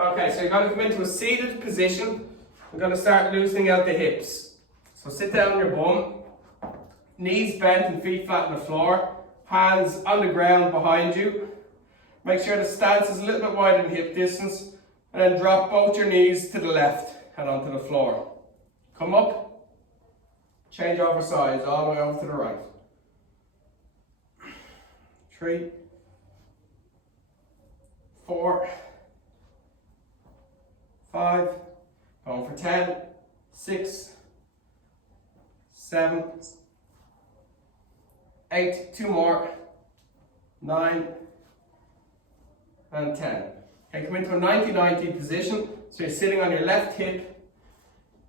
Okay, so you're going to come into a seated position. We're going to start loosening out the hips. So sit down on your bum, knees bent and feet flat on the floor, hands on the ground behind you. Make sure the stance is a little bit wider than hip distance, and then drop both your knees to the left and onto the floor. Come up, change over sides all the way over to the right. 3, 4, 5, going for 10, 6, 7, 8, 2 more, 9, and 10. Okay, come into a 90-90 position. So you're sitting on your left hip.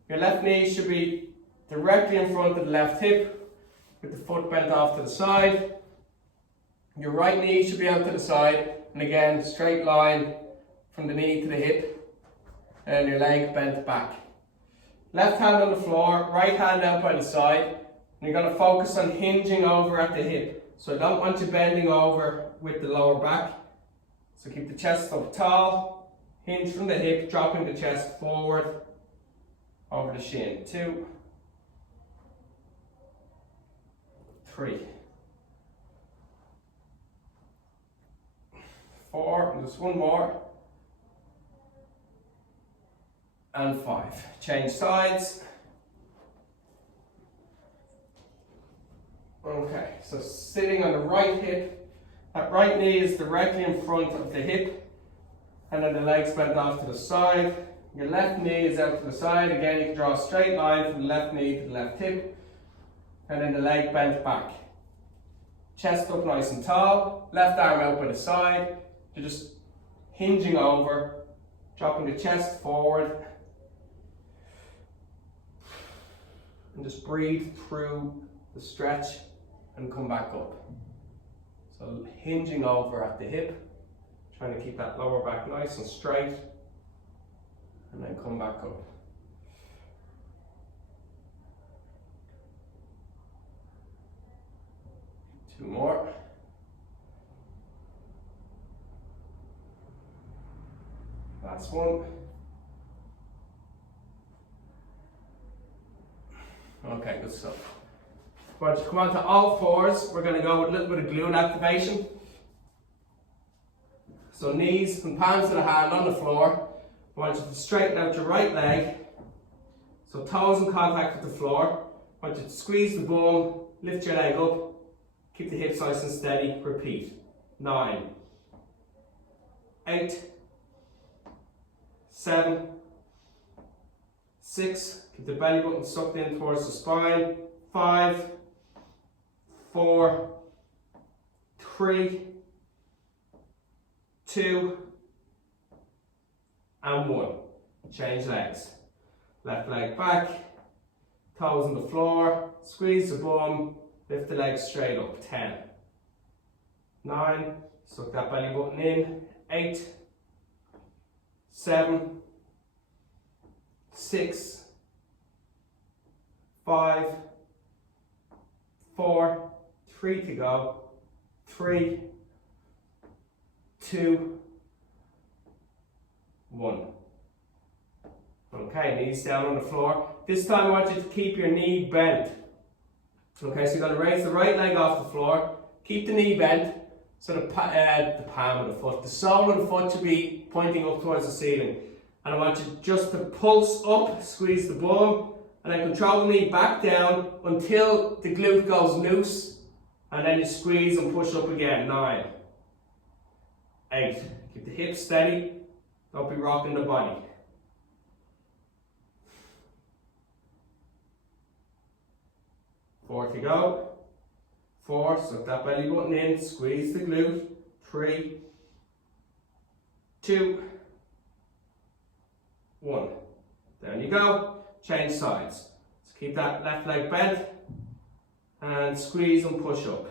Your left knee should be directly in front of the left hip with the foot bent off to the side. Your right knee should be out to the side, and again, straight line from the knee to the hip, and your leg bent back. Left hand on the floor, right hand out by the side, and you're going to focus on hinging over at the hip. So I don't want you bending over with the lower back. So keep the chest up tall, hinge from the hip, dropping the chest forward over the shin. 2, 3, 4, and just one more, and 5. Change sides. Okay, so sitting on the right hip, that right knee is directly in front of the hip, and then the legs bent off to the side. Your left knee is out to the side. Again, you can draw a straight line from the left knee to the left hip, and then the leg bent back. Chest up nice and tall, left arm out by the side. You're just hinging over, dropping the chest forward, and just breathe through the stretch and come back up. So hinging over at the hip, trying to keep that lower back nice and straight, and then come back up. Two more. Last one. Okay, good stuff. Once you come on to all fours, we're going to go with a little bit of glute activation. So knees and palms of the hand on the floor. I want you to straighten out your right leg. So toes in contact with the floor. I want you to squeeze the bum, lift your leg up, keep the hips nice and steady. Repeat. 9, 8, 7, 6. Keep the belly button sucked in towards the spine. 5, 4, 3, 2, and 1. Change legs. Left leg back, toes on the floor, squeeze the bum, lift the legs straight up. 10, 9, suck that belly button in. 8, 7, 6, 5, 4, 3 to go. 3, 2, 1. Okay, knees down on the floor. This time I want you to keep your knee bent. Okay, so you're going to raise the right leg off the floor. Keep the knee bent. So the palm of the foot, the sole of the foot should be pointing up towards the ceiling. And I want you just to pulse up, squeeze the bum, and then control the knee back down until the glute goes loose. And then you squeeze and push up again. 9, 8. Keep the hips steady. Don't be rocking the body. 4 to go. 4, suck that belly button in, squeeze the glute. 3, 2, 1. Down you go. Change sides. So keep that left leg bent and squeeze and push up.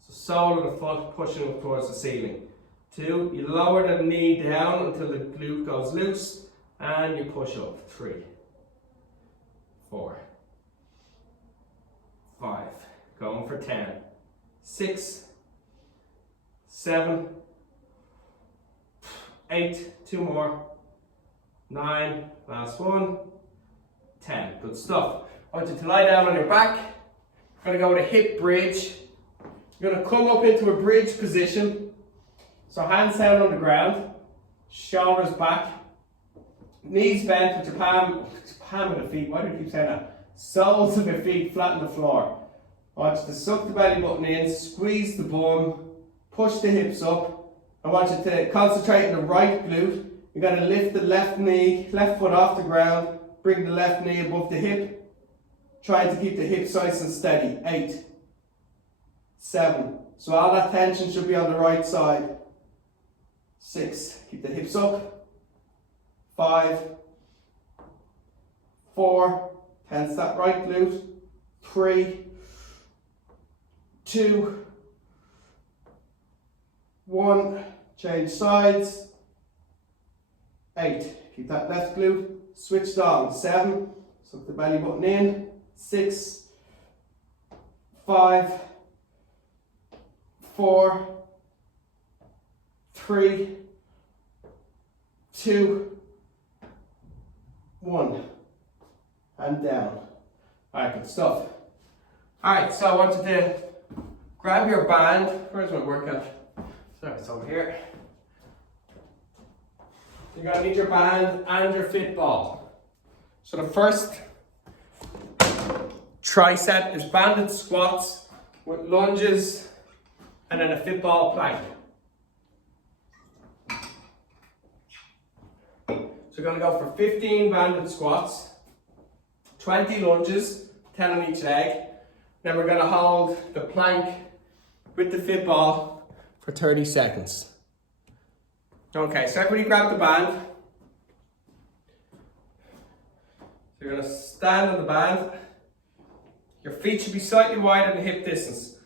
So sole of the foot pushing up towards the ceiling. 2, you lower the knee down until the glute goes loose and you push up. 3, 4, 5, going for 10, 6, 7, 8, 2 more, 9, last one, 10. Good stuff. I want you to lie down on your back. We're going to go with a hip bridge. You're going to come up into a bridge position. So hands down on the ground, shoulders back, knees bent with your palm of the feet. Why do I keep saying that? Soles of your feet flat on the floor. I want you to suck the belly button in, squeeze the bum, push the hips up. I want you to concentrate on the right glute. You're going to lift the left knee, left foot off the ground, bring the left knee above the hip, trying to keep the hips nice and steady. 8, 7. So all that tension should be on the right side. 6, keep the hips up. 5, 4, tense that right glute. 3, 2, 1, change sides. 8, keep that left glute switched on. 7, suck the belly button in. 6, 5, 4, 3, 2, 1, and down. Alright, good stuff. Alright, so I want you to grab your band. Where's my workout? Sorry, it's over here. You're going to need your band and your fit ball. So the first tricep is banded squats with lunges and then a Fitball plank. So we're going to go for 15 banded squats, 20 lunges, 10 on each leg. Then we're going to hold the plank with the Fitball for 30 seconds. Okay, so everybody grab the band. So you're going to stand on the band. Your feet should be slightly wider than hip distance.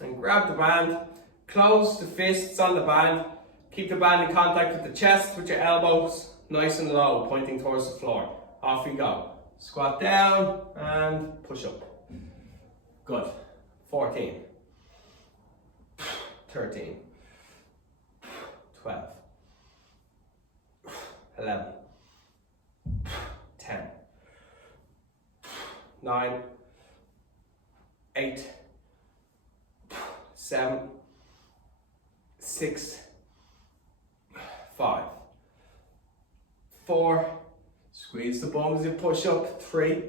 And grab the band, close the fists on the band. Keep the band in contact with the chest, with your elbows nice and low, pointing towards the floor. Off we go. Squat down and push up. Good. 14. 13. 12. 11. 10. 9. 8. 7. 6. 5. 4. Squeeze the bum as you push up. 3.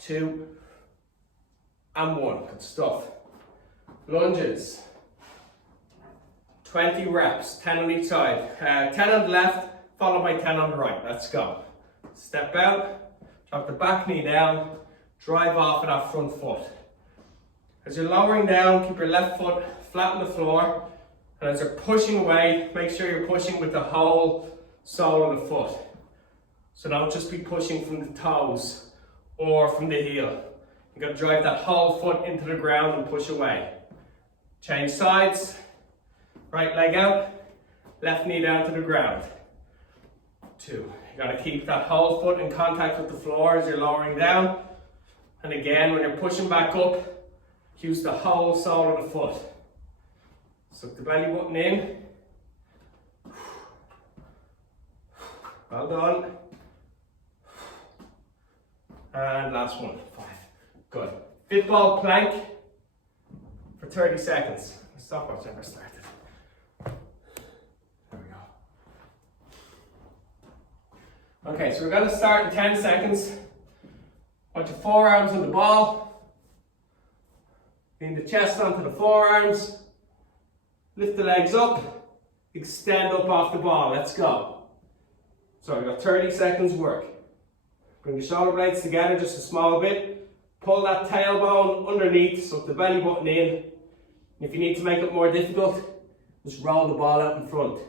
2. And 1. Good stuff. Lunges. 20 reps, 10 on each side. 10 on the left, followed by 10 on the right. Let's go. Step out, drop the back knee down, drive off of that front foot. As you're lowering down, keep your left foot flat on the floor. And as you're pushing away, make sure you're pushing with the whole sole of the foot. So don't just be pushing from the toes or from the heel. You've got to drive that whole foot into the ground and push away. Change sides. Right leg out, left knee down to the ground. 2. You got to keep that whole foot in contact with the floor as you're lowering down. And again, when you're pushing back up, use the whole sole of the foot. Suck the belly button in. Well done. And last one. 5. Good. Fitball plank for 30 seconds. My stopwatch never started. There we go. Okay, so we're going to start in 10 seconds. Put your forearms on the ball. Lean the chest onto the forearms. Lift the legs up. Extend up off the ball. Let's go. So we've got 30 seconds work. Bring the shoulder blades together just a small bit. Pull that tailbone underneath, suck the belly button in. If you need to make it more difficult, just roll the ball out in front.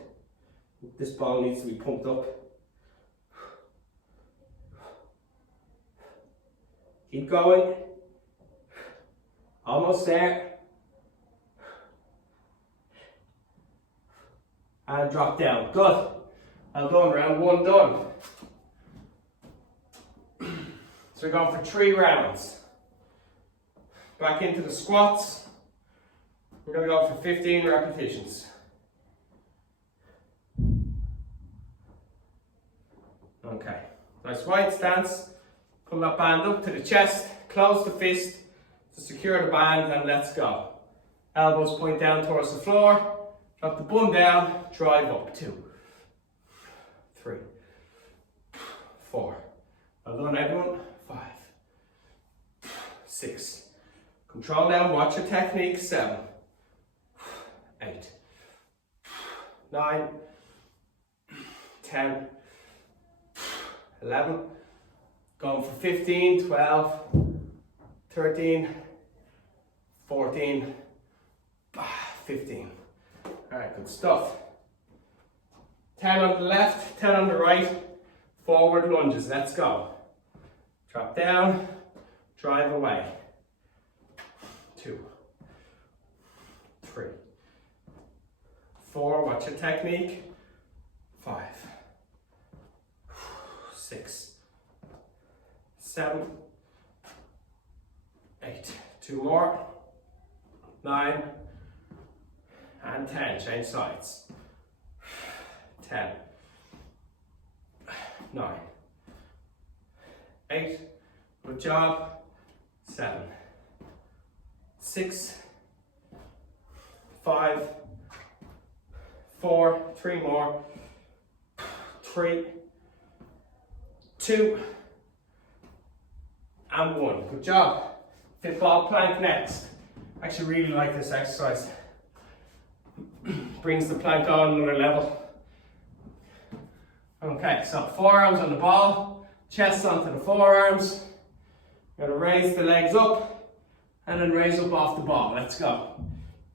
This ball needs to be pumped up. Keep going. Almost there. And drop down. Good. Well done. Round 1 done. So we're going for 3 rounds. Back into the squats. We're going to go for 15 repetitions. Okay, nice wide stance. Pull that band up to the chest, close the fist to secure the band, and let's go. Elbows point down towards the floor, drop the bum down, drive up. 2, 3, 4. Well done everyone. 5, 6. Control down, watch your technique. 7, 8, 9, 10, 11. Going for 15, 12, 13, 14, 15. Alright, good stuff. 10 on the left, 10 on the right. Forward lunges, let's go. Drop down, drive away. 2, 3, 4, watch your technique. 5, 6, 7, 8, 2 more, 9, and 10, change sides. 10, 9, 8, good job. 7, 6, 5, 4, 3 more, 3, 2, and 1. Good job. Fitball plank next. I actually really like this exercise. Brings the plank on another level. Okay, so forearms on the ball, chest onto the forearms. You're going to raise the legs up and then raise up off the ball. Let's go.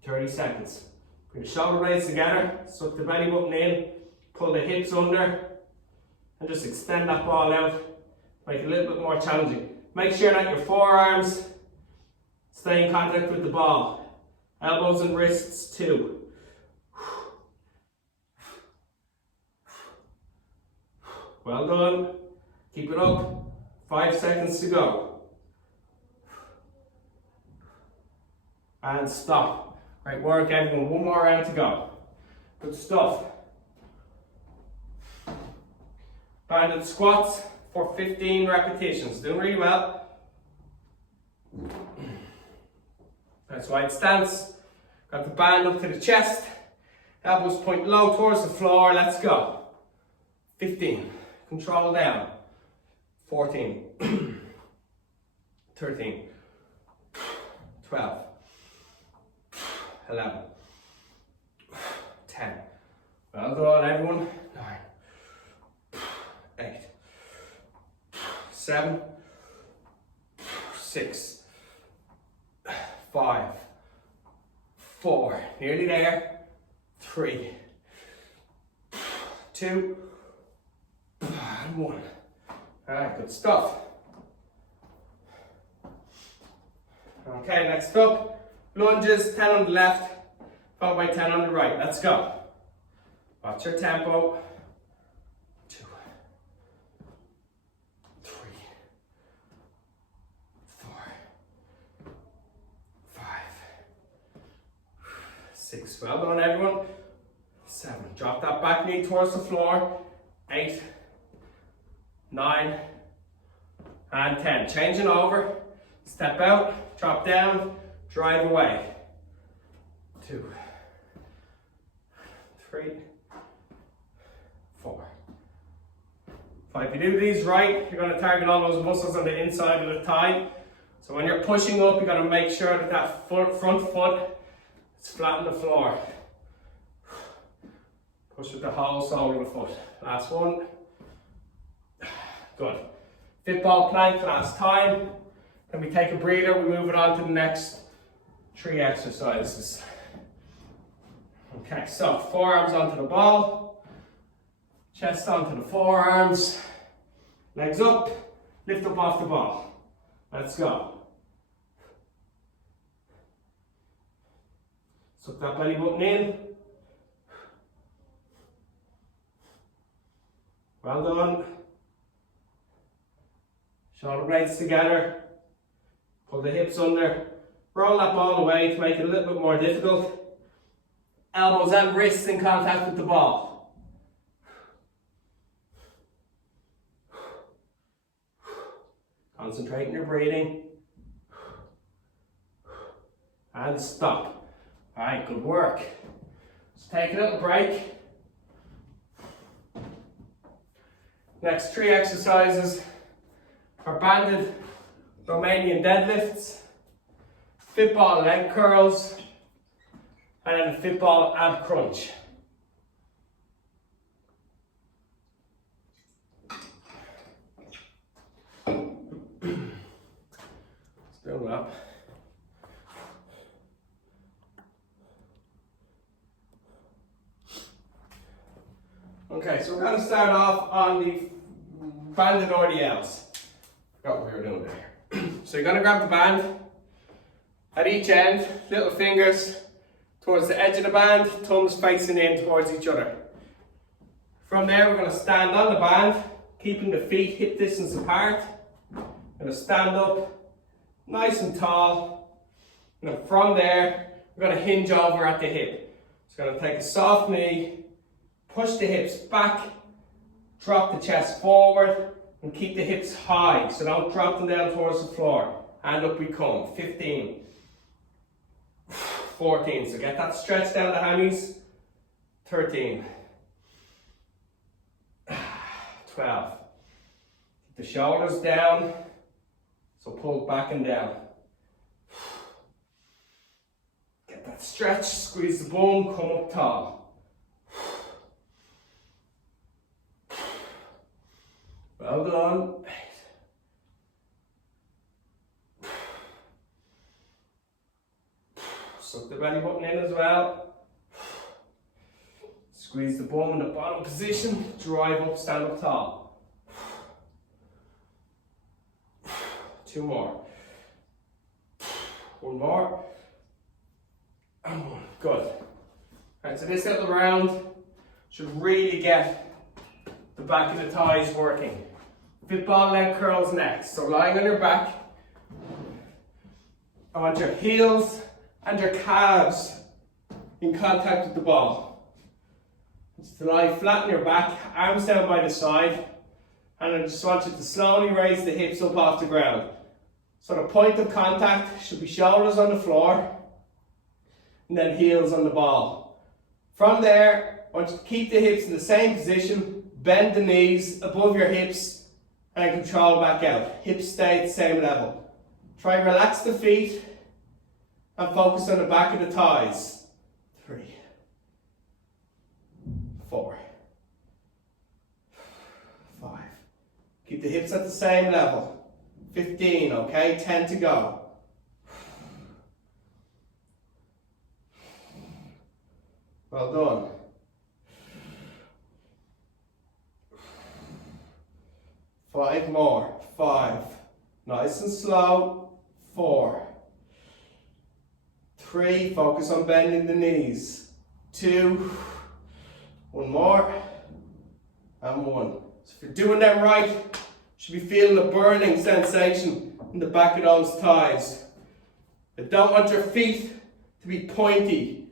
30 seconds. Bring the shoulder blades together, suck the belly button in, pull the hips under, and just extend that ball out. Make it a little bit more challenging. Make sure that your forearms stay in contact with the ball. Elbows and wrists too. Well done. Keep it up. 5 seconds to go. And stop. Great work everyone. One more round to go. Good stuff. Banded squats for 15 repetitions. Doing really well. Nice wide stance. Got the band up to the chest. Elbows point low towards the floor. Let's go. 15. Control down. 14. 13. 12. 11. 10. Well done everyone. 9. 8. 7. 6. 5. 4. Nearly there. 3. 2. And 1. Alright, good stuff. Okay, next up, lunges, 10 on the left, followed by 10 on the right. Let's go. Watch your tempo. 2, 3, 4, 5, 6. Well done, everyone. 7. Drop that back knee towards the floor. 8, 9, and 10. Changing over. Step out, drop down, drive away. 2, 3, 4, 5. If you do these right, you're going to target all those muscles on the inside of the thigh. So when you're pushing up, you've got to make sure that that front foot is flat on the floor. Push with the whole sole of the foot. Last one. Good. Fitball plank, last time. Then we take a breather, we move it on to the next 3 exercises. Okay, so forearms onto the ball, chest onto the forearms, legs up, lift up off the ball. Let's go. Suck that belly button in. Well done. Shoulder blades together. Pull the hips under. Roll that ball away to make it a little bit more difficult. Elbows and wrists in contact with the ball. Concentrate on your breathing. And stop. All right, good work. Let's take a little break. Next 3 exercises are banded Romanian deadlifts, Fitball Leg Curls, and then a Fitball ab crunch. Build up. Okay, so we're going to start off on the banded RDLs. Forgot what we were doing there. So you're going to grab the band at each end, little fingers towards the edge of the band, thumbs facing in towards each other. From there, we're going to stand on the band, keeping the feet hip distance apart. We're going to stand up nice and tall. And then from there, we're going to hinge over at the hip. So we're going to take a soft knee, push the hips back, drop the chest forward, and keep the hips high. So don't drop them down towards the floor. And up we come. 15. 14. So get that stretch down the hammies. 13. 12. Keep the shoulders down. So pull back and down. Get that stretch, squeeze the bum, come up tall. Well done. Suck the belly button in as well. Squeeze the bum in the bottom position, drive up, stand up tall. 2 more. 1 more. And 1. Good. Right, so this little round should really get the back of the thighs working. Fitball leg curls next. So lying on your back, I want your heels and your calves in contact with the ball. Just to lie flat on your back, arms down by the side, and I just want you to slowly raise the hips up off the ground. So the point of contact should be shoulders on the floor, and then heels on the ball. From there, I want you to keep the hips in the same position, bend the knees above your hips, and control back out. Hips stay at the same level. Try and relax the feet and focus on the back of the thighs. 3, 4, 5. Keep the hips at the same level. 15, okay? 10 to go. Well done. 5 more. 5. Nice and slow. 4. 3. Focus on bending the knees. 2. 1 more. And 1. So if you're doing them right, you should be feeling a burning sensation in the back of those thighs. I don't want your feet to be pointy,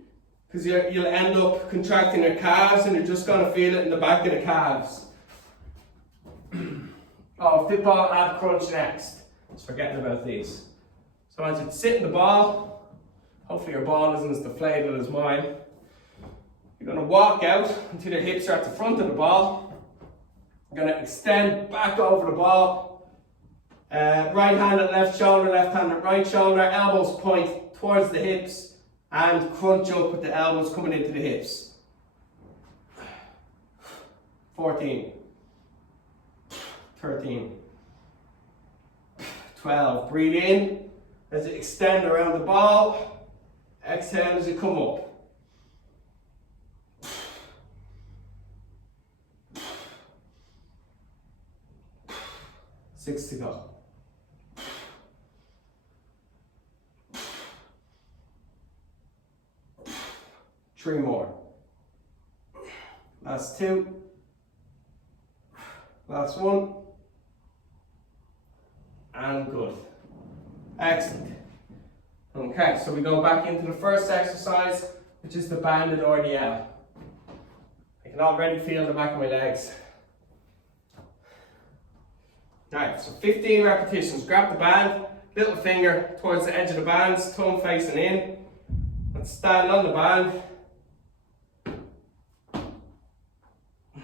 because you'll end up contracting your calves and you're just going to feel it in the back of the calves. Oh, Fitball ab crunch next. Just forgetting about these. So I want you to sit in the ball. Hopefully your ball isn't as deflated as mine. You're going to walk out until your hips are at the front of the ball. You're going to extend back over the ball. Right hand at left shoulder, left hand at right shoulder. Elbows point towards the hips and crunch up with the elbows coming into the hips. 14. 13. 12. Breathe in as you extend around the ball. Exhale as you come up. 6 to go. 3 more. Last 2. Last 1. And good. Excellent. Okay, so we go back into the first exercise, which is the banded RDL. I can already feel the back of my legs. Alright, so 15 repetitions. Grab the band, little finger towards the edge of the bands, thumb facing in. And stand on the band.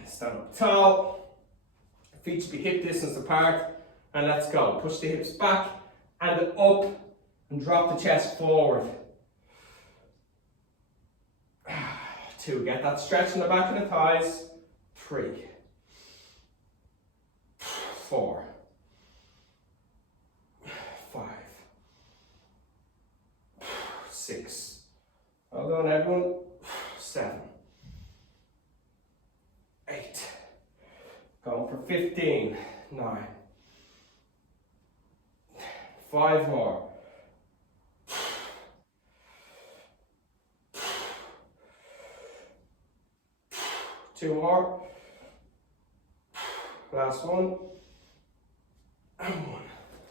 Stand up tall. Feet should be hip distance apart. And let's go. Push the hips back and up and drop the chest forward. 2, get that stretch in the back of the thighs. 3, 4, 5, 6. Well done, everyone. 7, 8. Going for 15. 9. 5 more. 2 more. Last one. And 1.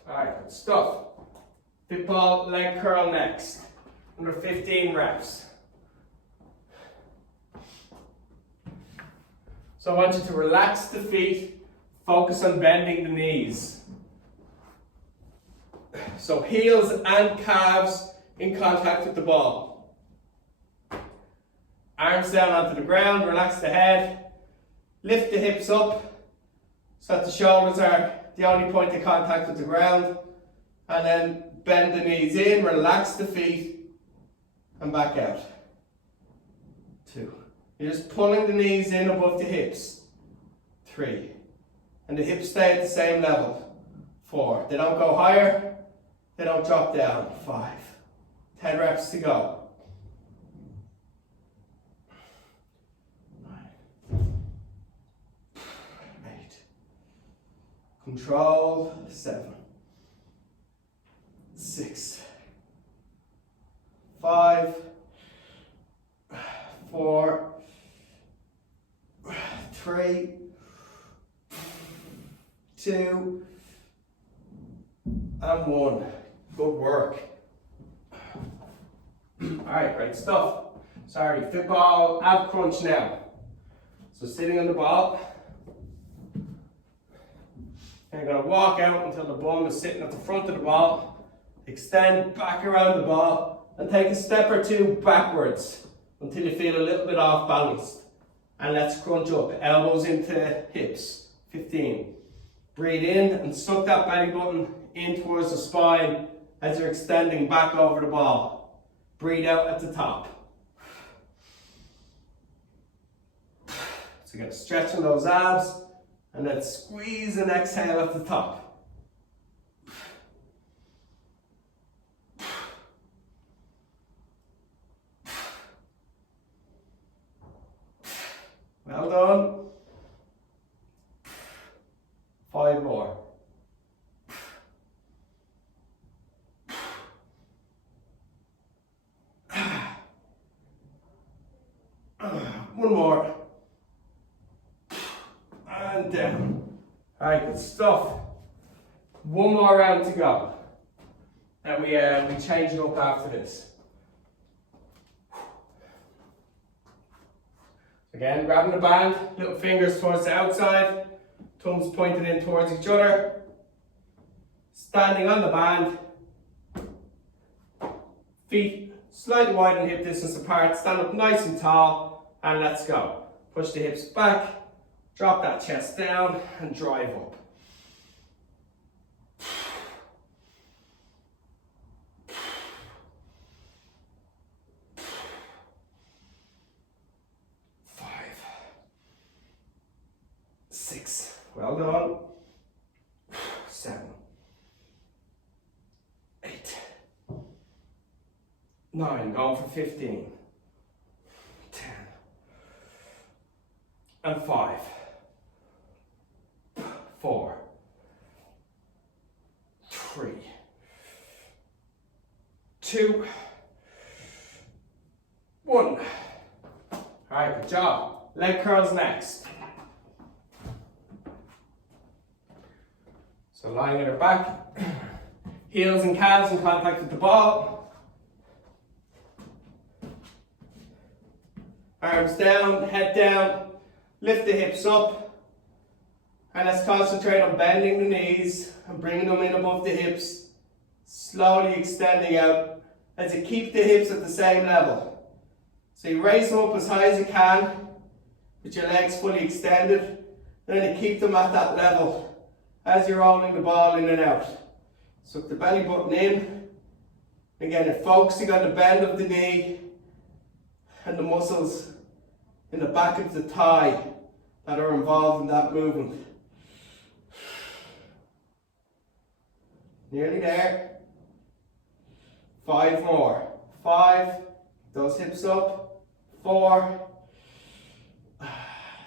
Alright, good stuff. Fitball leg curl next. Under 15 reps. So I want you to relax the feet, focus on bending the knees. So heels and calves in contact with the ball. Arms down onto the ground, relax the head. Lift the hips up so that the shoulders are the only point of contact with the ground. And then bend the knees in, relax the feet and back out. 2. You're just pulling the knees in above the hips. 3. And the hips stay at the same level. 4. They don't go higher, they don't drop down. 5. 10 reps to go. 9. 8. Control. 7. 6. 5. 4. 3. 2. And 1. Good work. Alright, great stuff. Sorry, Fitball ab crunch now. So sitting on the ball. And you're going to walk out until the bum is sitting at the front of the ball. Extend back around the ball and take a step or 2 backwards until you feel a little bit off balance. And let's crunch up, elbows into hips. 15. Breathe in and suck that belly button in towards the spine as you're extending back over the ball. Breathe out at the top. So get stretching those abs and then squeeze and exhale at the top. Well done. 5 more. 1 more. And down. Alright, good stuff. 1 more round to go. And we change it up after this. Again, grabbing the band, little fingers towards the outside, thumbs pointing in towards each other. Standing on the band, feet slightly wide and hip distance apart, stand up nice and tall, and let's go. Push the hips back, drop that chest down, and drive up. Well done. 7, 8, 9, going for 15, 10, and 5, 4, 3, 2, 1. All right, good job. Leg curls next. So lying on our back, heels and calves in contact with the ball. Arms down, head down, lift the hips up, And let's concentrate on bending the knees and bringing them in above the hips, slowly extending out as you keep the hips at the same level. So you raise them up as high as you can with your legs fully extended, then you keep them at that level as you're rolling the ball in and out. Suck the belly button in. Again, you're focusing on the bend of the knee and the muscles in the back of the thigh that are involved in that movement. Nearly there. 5 more. 5. Those hips up. 4.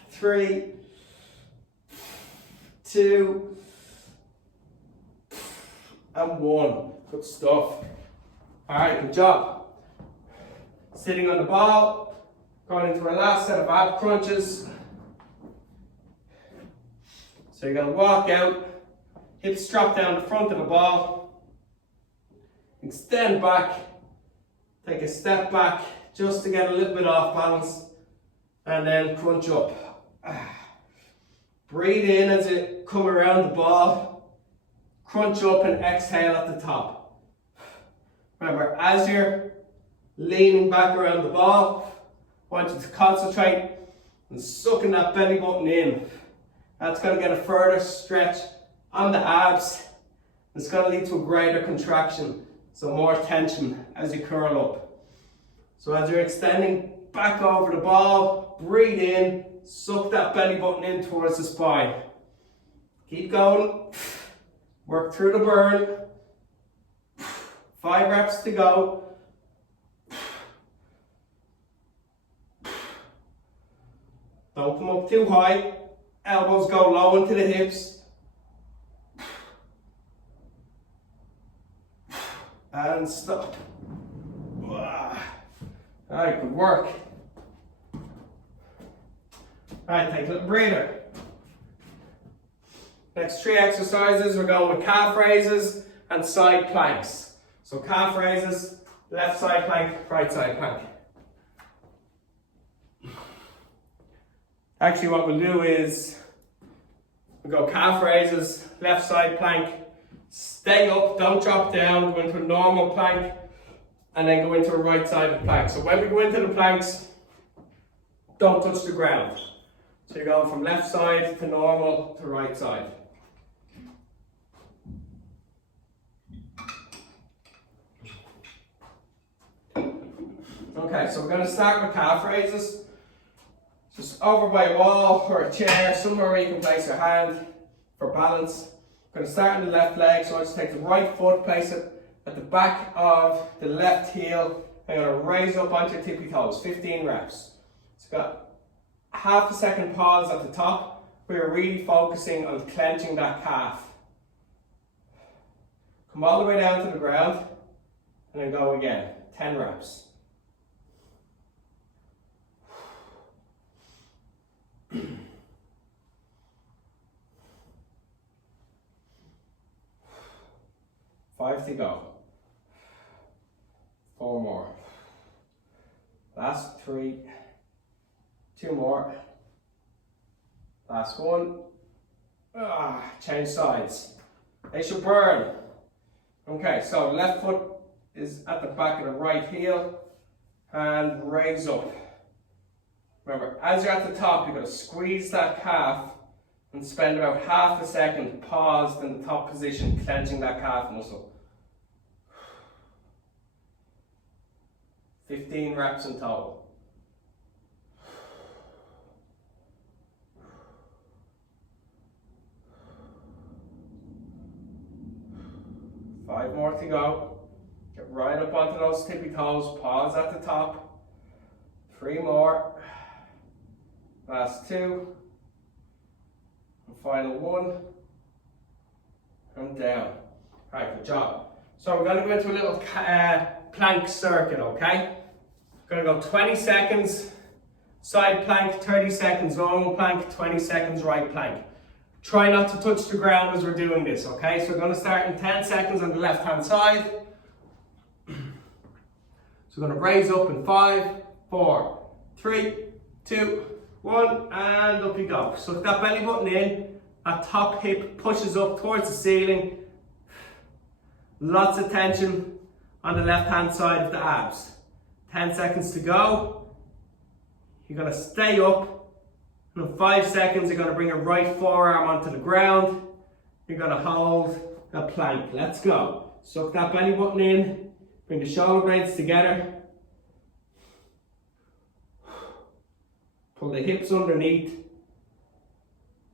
3. 2. And 1. Good stuff. Alright, good job. Sitting on the ball. Going into our last set of ab crunches. So you're going to walk out. Hips drop down the front of the ball. Extend back. Take a step back just to get a little bit off balance. And then crunch up. Breathe in as you come around the ball. Crunch up and exhale at the top. Remember, as you're leaning back around the ball, I want you to concentrate on sucking that belly button in. That's going to get a further stretch on the abs. It's going to lead to a greater contraction, so more tension as you curl up. So as you're extending back over the ball, breathe in, suck that belly button in towards the spine. Keep going. Work through the burn. 5 reps to go. Don't come up too high. Elbows go low into the hips. And stop. Alright, good work. Alright, take a little breather. Next 3 exercises, we're going with calf raises and side planks. So calf raises, left side plank, right side plank. Actually what we'll do is, we'll go calf raises, left side plank, stay up, don't drop down, go into a normal plank, and then go into a right sided plank. So when we go into the planks, don't touch the ground. So you're going from left side to normal to right side. Okay, so we're going to start with calf raises. Just over by a wall or a chair, somewhere where you can place your hand for balance. I'm going to start in the left leg, so I just take the right foot, place it at the back of the left heel. I'm going to raise up onto your tippy toes, 15 reps. It's got half a second pause at the top, where you're really focusing on clenching that calf. Come all the way down to the ground, and then go again, 10 reps. Five to go. 4 more. Last 3. 2 more. Last 1. Change sides. They should burn. Okay, so left foot is at the back of the right heel and raise up. Remember, as you're at the top, you're going to squeeze that calf and spend about half a second paused in the top position, clenching that calf muscle. 15 reps in total. Five more to go. Get right up onto those tippy toes, pause at the top. 3 more. Last 2. And final 1. And down. Alright, good job. So we're going to go into a little plank circuit, okay? We're going to go 20 seconds side plank, 30 seconds normal plank, 20 seconds right plank. Try not to touch the ground as we're doing this, okay? So we're going to start in 10 seconds on the left hand side. So we're going to raise up in 5, 4, 3, 2, 1, and up you go. Suck that belly button in, That top hip pushes up towards the ceiling. Lots of tension on the left hand side of the abs. 10 seconds to go. You're going to stay up. In 5 seconds, you're going to bring your right forearm onto the ground. You're going to hold a plank. Let's go. Suck that belly button in. Bring the shoulder blades together. Pull the hips underneath.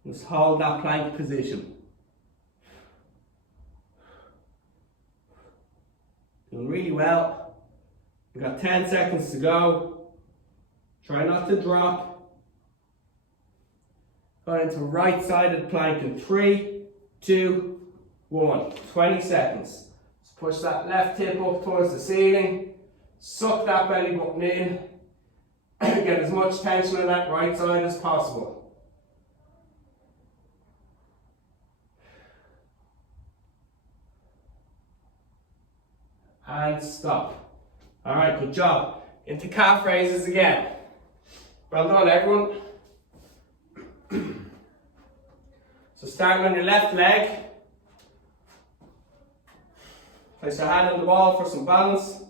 Just hold that plank position. Doing really well. You've got 10 seconds to go. Try not to drop. Go into right-sided plank in 3, 2, 1. 20 seconds. Just push that left hip up towards the ceiling. Suck that belly button in. Get as much tension on that right side as possible. And stop. Alright, good job. Into calf raises again. Well done, everyone. So starting on your left leg. Place your hand on the wall for some balance.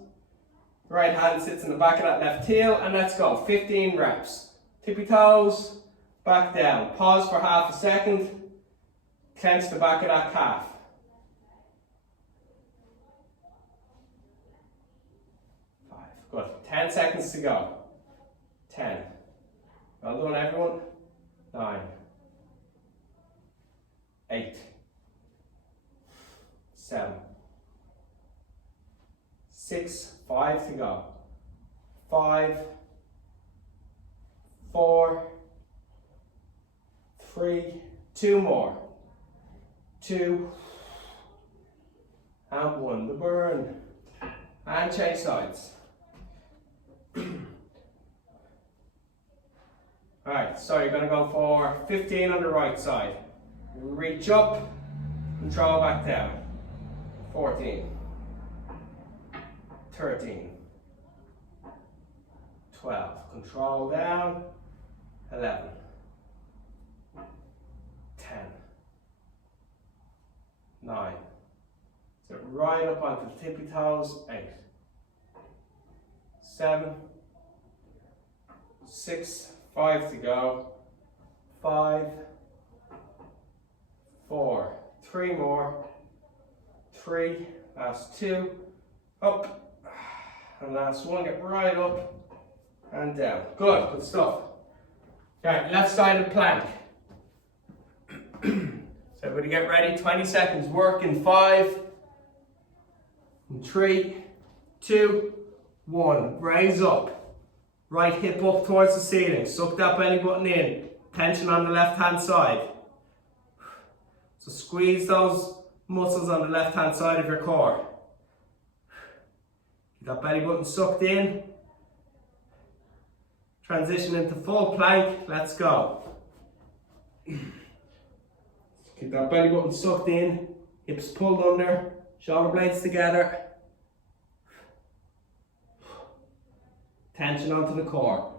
Right hand sits in the back of that left heel, and let's go. 15 reps. Tippy toes, back down. Pause for half a second. Clench the back of that calf. 5. Good. 10 seconds to go. 10. Well done, everyone. 9. 8. 7. 6. 5 to go. 5, 4, 3, 2 more. 2 and 1. The burn. And change sides. Alright, so you're going to go for 15 on the right side. Reach up, control back down. 14. 13, 12, control down, 11, 10, 9, so right up onto the tippy toes, 8, 7, 6, 5 to go, 5, 4, 3 more, 3, last 2, up, and last one, get right up and down. Good, good stuff. Okay, left-sided plank. So everybody get ready, 20 seconds work in 5, 3, 2, 1. Raise up. Right hip up towards the ceiling. Suck that belly button in. Tension on the left-hand side. So squeeze those muscles on the left-hand side of your core. That belly button sucked in. Transition into full plank. Let's go. Keep that belly button sucked in. Hips pulled under. Shoulder blades together. Tension onto the core.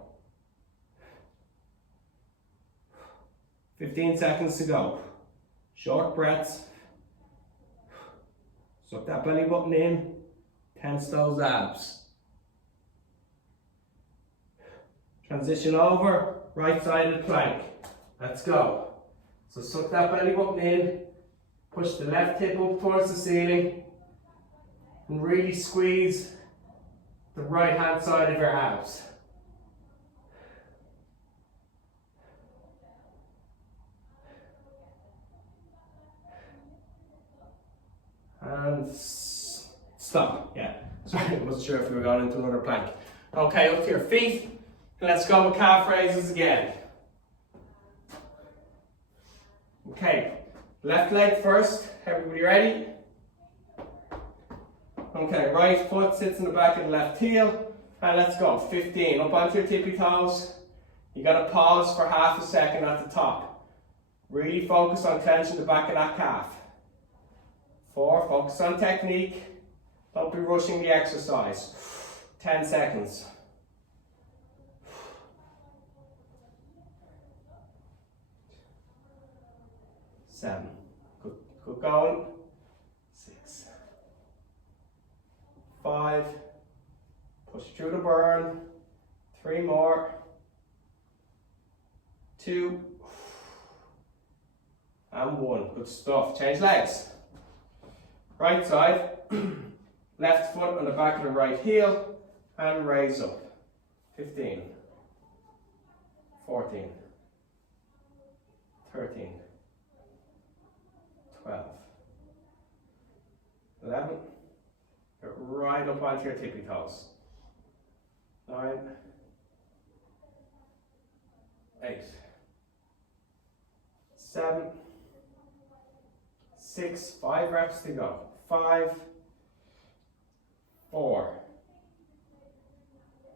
15 seconds to go. Short breaths. Suck that belly button in. Tense those abs. Transition over, right-sided plank. Let's go. So suck that belly button in, push the left hip up towards the ceiling, and really squeeze the right-hand side of your abs. And stop. Yeah, sorry, I wasn't sure if we were going into another plank. Okay, up to your feet. Let's go with calf raises again. Okay, left leg first. Everybody ready? Okay, right foot sits in the back of the left heel. And let's go. 15. Up onto your tippy toes. You got to pause for half a second at the top. Really focus on clenching the back of that calf. 4. Focus on technique. Don't be rushing the exercise. 10 seconds. 7. Good going. 6. 5. Push through the burn. 3 more. 2. And 1. Good stuff. Change legs. Right side. Left foot on the back of the right heel. And raise up. 15. 14. 13. 12. 11. Get right up onto your tippy toes. 9. 8. 7. 6. 5 reps to go. 5. 4.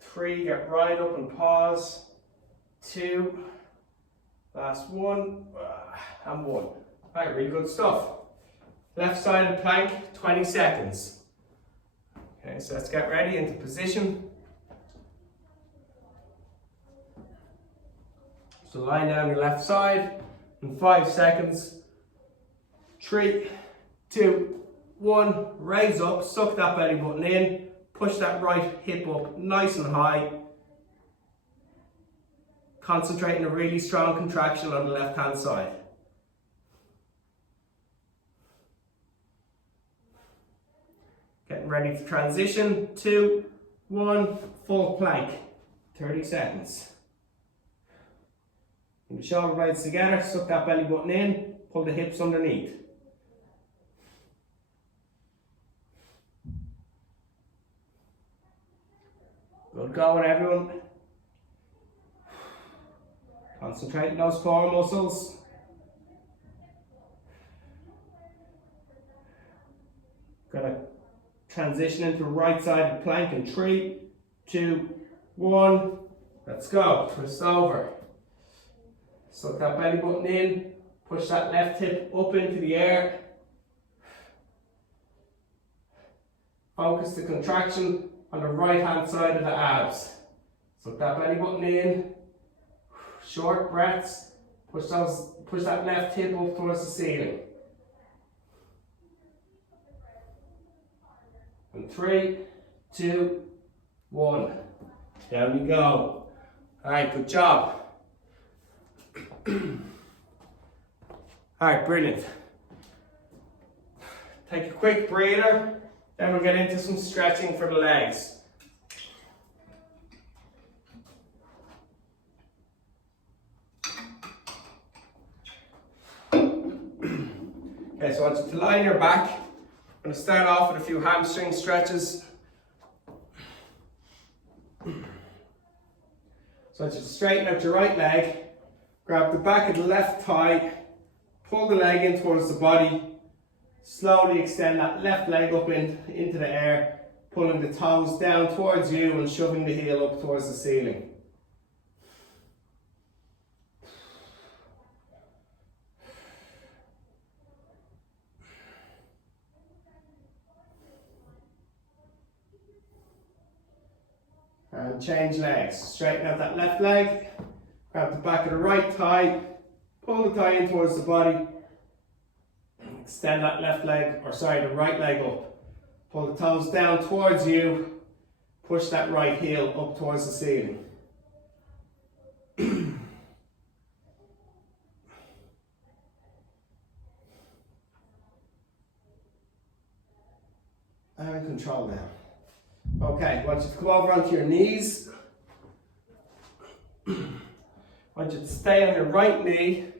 3. Get right up and pause. 2. Last 1. And 1. Right, really good stuff. Left sided plank, 20 seconds. Okay, so let's get ready into position. So lie down your left side in 5 seconds. 3, 2, 1. Raise up, suck that belly button in. Push that right hip up nice and high. Concentrate on a really strong contraction on the left hand side. Getting ready to transition. 2, 1, full plank. 30 seconds. Bring the shoulder blades together, suck that belly button in, pull the hips underneath. Good going, everyone. Concentrate on those core muscles. Gonna transition into right-sided plank in 3, 2, 1. Let's go. Twist over. Suck that belly button in. Push that left hip up into the air. Focus the contraction on the right-hand side of the abs. Suck that belly button in. Short breaths. Push that left hip up towards the ceiling. And 3, 2, 1. Down you go. Alright, good job. Alright, brilliant. Take a quick breather, then we'll get into some stretching for the legs. Okay, so I want you to lie on your back. I'm going to start off with a few hamstring stretches. So I want you to straighten out your right leg, grab the back of the left thigh, pull the leg in towards the body, slowly extend that left leg up into the air, pulling the toes down towards you and shoving the heel up towards the ceiling. And change legs. Straighten out that left leg, grab the back of the right thigh, pull the thigh in towards the body, extend that the right leg up. Pull the toes down towards you, push that right heel up towards the ceiling. And control down. Okay, I want you to come over onto your knees. I want you to stay on your right knee.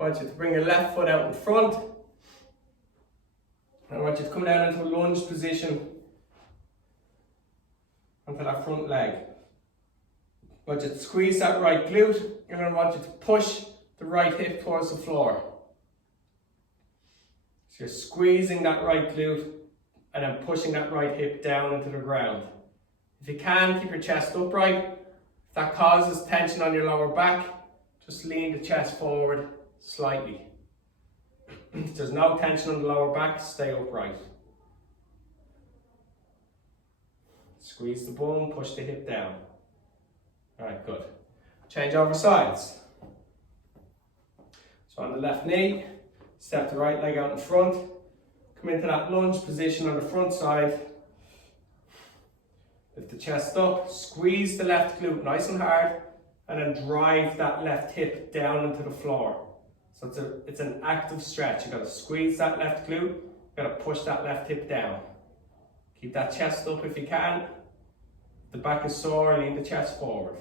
I want you to bring your left foot out in front. I want you to come down into a lunge position onto that front leg. I want you to squeeze that right glute, and I want you to push the right hip towards the floor. So you're squeezing that right glute and then pushing that right hip down into the ground. If you can, keep your chest upright. If that causes tension on your lower back, just lean the chest forward slightly. If there's no tension on the lower back, stay upright. Squeeze the bum, push the hip down. Alright, good. Change over sides. So on the left knee, step the right leg out in front, come into that lunge position on the front side, lift the chest up, squeeze the left glute nice and hard, and then drive that left hip down into the floor. So it's an active stretch. You've got to squeeze that left glute, you've got to push that left hip down. Keep that chest up if you can. If the back is sore, lean the chest forward.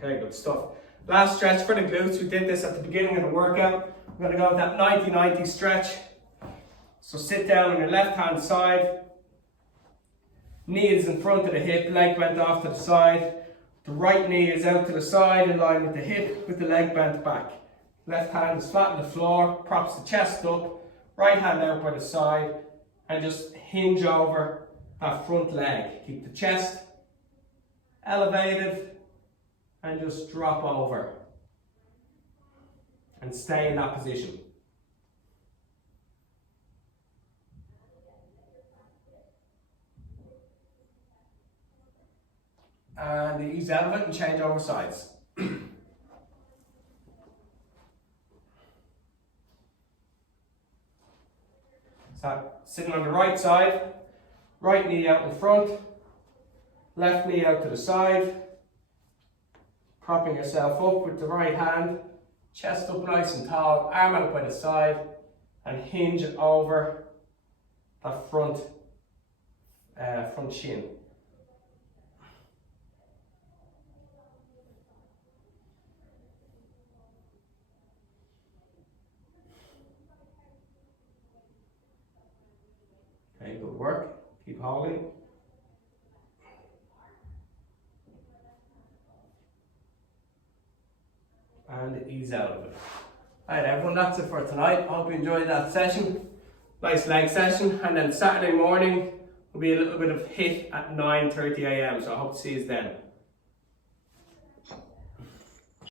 Okay, good stuff. Last stretch for the glutes. We did this at the beginning of the workout. We're going to go with that 90-90 stretch. So sit down on your left hand side. Knee is in front of the hip, leg bent off to the side. The right knee is out to the side in line with the hip, with the leg bent back. Left hand is flat on the floor, props the chest up. Right hand out by the side, and just hinge over that front leg. Keep the chest elevated and just drop over. And stay in that position. And ease out of it and change over sides. So sitting on the right side, right knee out in front, left knee out to the side, propping yourself up with the right hand, chest up nice and tall, arm out by the side, and hinge over that front shin. Okay, good work. Keep holding. And ease out of it. Alright everyone, that's it for tonight. I hope you enjoyed that session. Nice leg session. And then Saturday morning will be a little bit of HIIT at 9:30 AM. So I hope to see you then.